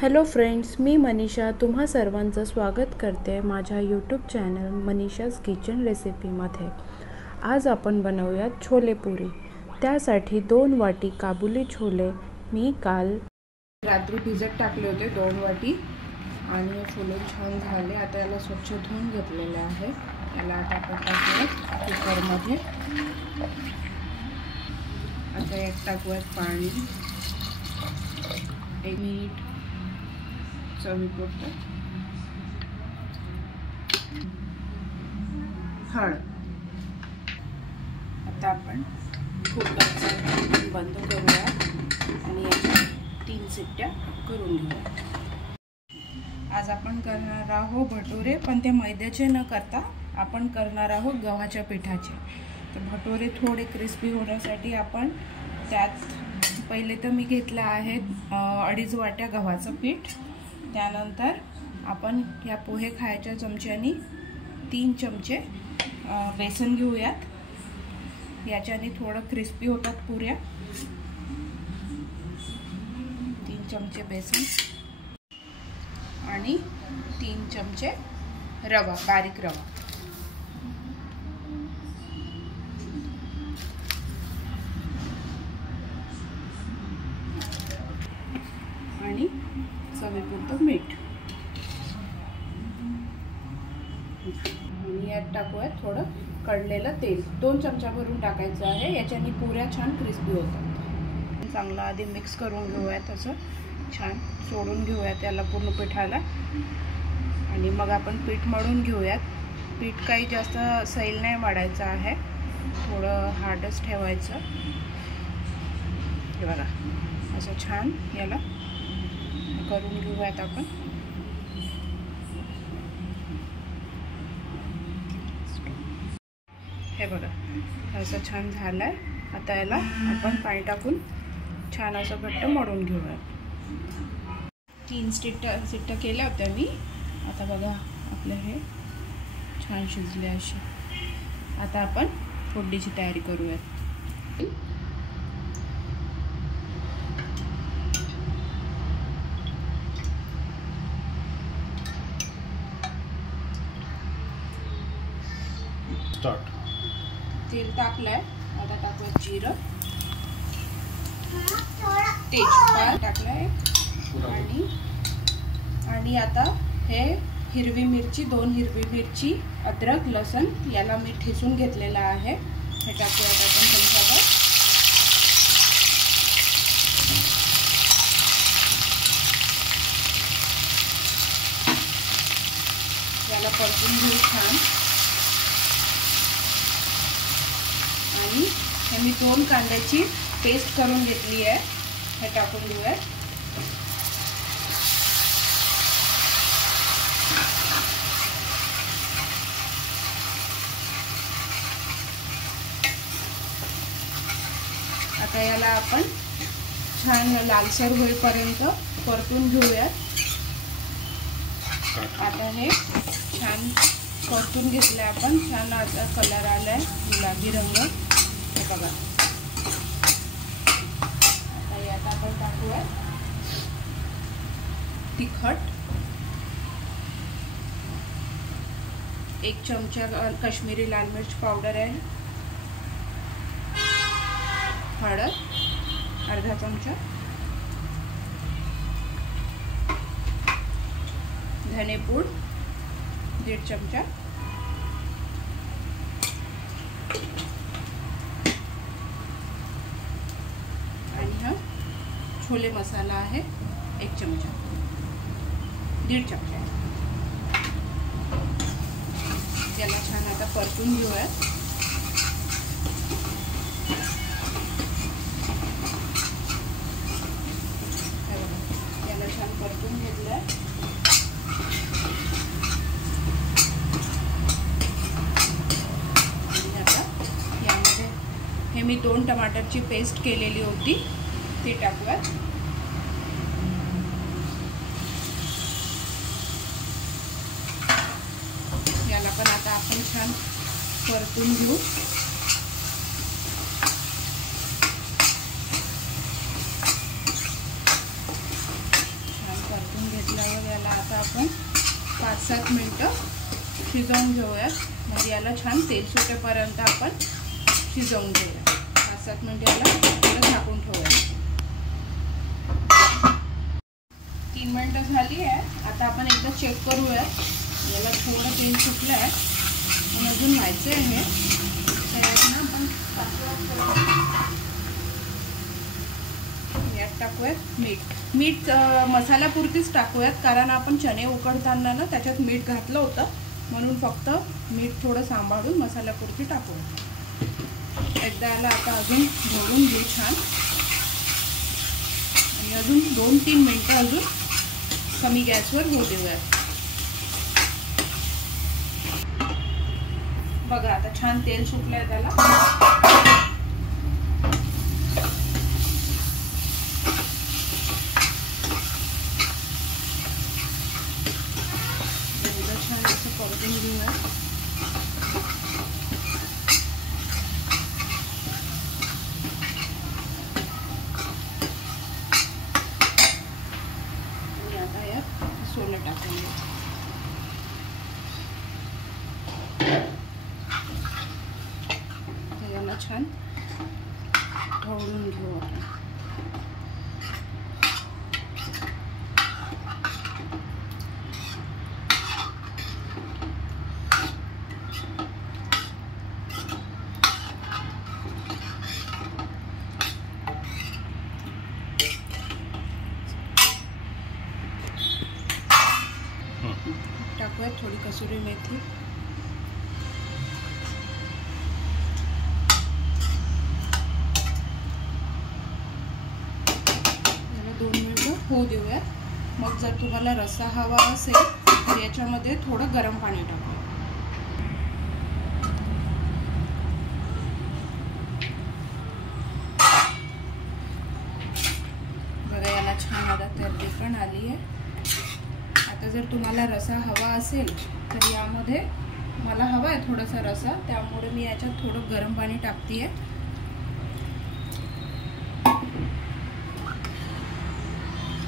Hello friends, मी मनीषा तुम्हा सर्वांचं स्वागत करते माझ्या यूट्यूब चॅनल मनीषाज किचन रेसिपीमध्ये। आज आपण बनवूयात छोले पुरी। त्यासाठी 2 वाटी काबुली छोले मी काल रात्री भिजत टाकले होते 2 वाटी आणि छोले छान झाले। आता याला स्वच्छ धुवून घेतलेले आहे। याला आता आपण टाकूयात कुकरमध्ये। आता यात टाकूयात पाणी, एक मीठ, चवीपुरतं हळद। आता आपण कुकरचं बंद करूया आणि याच्या 3 शिट्ट्या करून घेऊया। आज आपण करणार आहोत भटुरे, पण ते मैद्याचे न करता आपण करणार आहोत गव्हाच्या पिठाचे। तर भटुरे थोडे क्रिस्पी होण्यासाठी आपण त्यात पहिले तर मी घेतलं आहे 2.5 वाट्या गव्हाचं पीठ। त्यानंतर आपण या पोहे खायच्या चमच्यानी 3 चमचे बेसन घेऊयात। याच्याने थोडं क्रिस्पी होतात पुऱ्या। 3 चमचे बेसन आणि 3 चमचे रवा, बारीक रवा। आणि चवीपुरतं मीठ आणि यात टाकूयात थोडं कडलेलं तेल। 2 चमचा भरून टाकायचं आहे। याच्याने पुऱ्या छान क्रिस्पी होतात। चांगलं आधी मिक्स करून घेऊयात, असं छान सोडून घेऊयात याला पूर्ण पिठाला आणि मग आपण पीठ मळून घेऊयात। पीठ काही जास्त सैल नाही मळायचं आहे, थोडं हार्डच ठेवायचं। हे बघा असं छान याला करून घेऊयात आपण। हे बघा असं छान झालंय। आता याला आपण पाणी टाकून छान असं घट्ट मळून घेऊयात। 3 शिट्ट्या केल्या होत्या मी। आता बघा आपले हे छान शिजले असे। आता आपण फोडणीची तयारी करूयात। तेल टाकलंय, आता टाकूयात जिरं, तेजपात टाकलंय आणि आता हे हिरवी मिरची, 2 हिरवी मिरची, अद्रक, लसूण याला मी ठेचून घेतलेला आहे। हे टाकूयात आपण चमचाभर। याला परतून घेऊ छान आणि हे मी 2 कांद्याची पेस्ट करून घेतली आहे। हे टाकून घेऊया। आता याला आपण छान लालसर होईपर्यंत परतून घेऊयात। आता हे छान परतून घेतलंय आपण, छान आता कलर आलाय गुलाबी रंग। हे बघा आता यात आपण टाकूया तिखट, 1 चमचा काश्मीरी लाल मिर्च पावडर आहे, हळद अर्धा चमचा, धनेपूड 1.5 चमचा, आणि हा छोले मसाला आहे 1 चमचा, 1.5 चमचा। याला छान आता परतून घेऊयात। याला छान परतून घेतलंय। हे मी 2 टमाटरची पेस्ट केलेली होती ती टाकूयात। याला पण आता आपण छान परतून घेऊ। छान परतून घेतल्यावर याला आता आपण 5-7 मिनटं शिजवून घेऊयात. म्हणजे याला छान तेल सुटेपर्यंत आपण शिजवून घेऊया. 5-7 मिनटं याला झाकून ठेवूया. 3 मिनटं झाली आहे. आता आपण एकदा चेक करूया. याला थोडं तेल सुटलं आहे पण अजून व्हायचं आहे. तर आपण यात टाकूयात मीठ मसाल्यापुरतीच टाकूयात, कारण आपण चणे उकडताना ना त्याच्यात मीठ घातलं होतं, म्हणून फक्त मीठ थोडं सांभाळून मसाल्यापुरती टाकूयात. एकदा याला आता अजून ढवळून घेऊ छान. आणि अजून 2-3 मिनटं अजून कमी गॅसवर होऊ देऊयात. बघा आता छान तेल सुटलंय त्याला. छान असं परतून घेऊया. आणि आता यात सोलं टाकून घेऊ. याला छान ढवळून घेऊ आपण. टाकूया थोडी कसुरी मेथी. याला 2 मिनिटं होऊ देऊया. मग जर तुम्हाला रस्सा हवा असेल तर याच्यामध्ये थोडं गरम पाणी टाकूया. बघा याला छान आता तर्री पण आली आहे. आता जर तुम्हाला रसा हवा असेल तर यामध्ये मला हवा आहे थोडासा रसा, त्यामुळे मी याच्यात थोडं गरम पाणी टाकते आहे.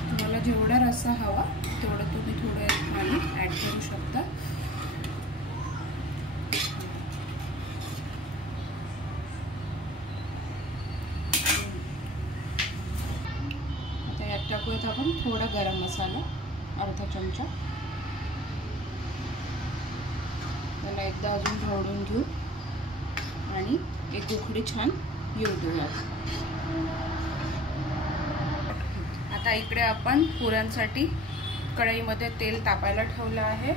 तुम्हाला जेवढा रसा हवा तेवढं तुम्ही थोडं पाणी ॲड करू शकता. आता यात टाकूयात आपण थोडा गरम मसाला, अर्धा चमचा. त्याला एकदा अजून ढवळून घेऊ आणि एक उकळी छान येऊ देऊया. आता इकडे आपण पुऱ्यांसाठी कढईमध्ये तेल तापायला ठेवलं आहे.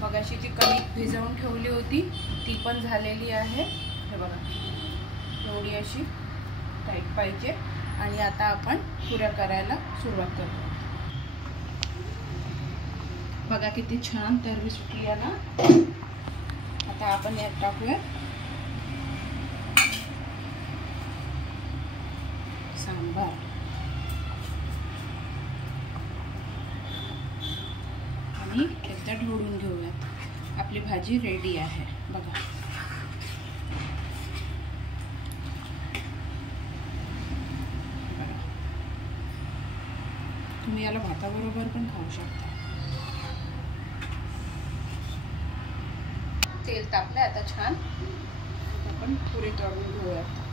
मगाशी जी कणिक भिजवून ठेवली होती ती पण झालेली आहे. हे बघा एवढी अशी टाईट पाहिजे. आणि आता आपण पुऱ्या करायला सुरुवात करूया. बघा किती छान तर्री सुटली आहे ना. आता आपण यात टाकूया सांबार. आणि एकदा ढवळून घेऊयात. आपली भाजी रेडी आहे. बघा तुम्ही याला भाताबरोबर पण खाऊ शकता. तेल तापलं आता छान. आपण पुरे तळून घेऊयात.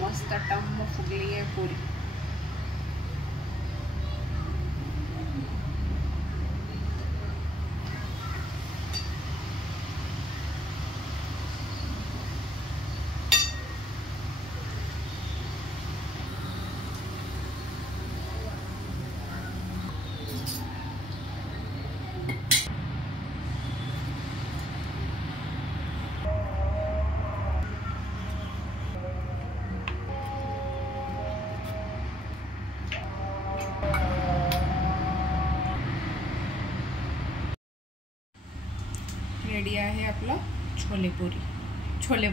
मस्त टम्म फुगली आहे पुरी. रेडी आहे आपला छोलेपुरी छोले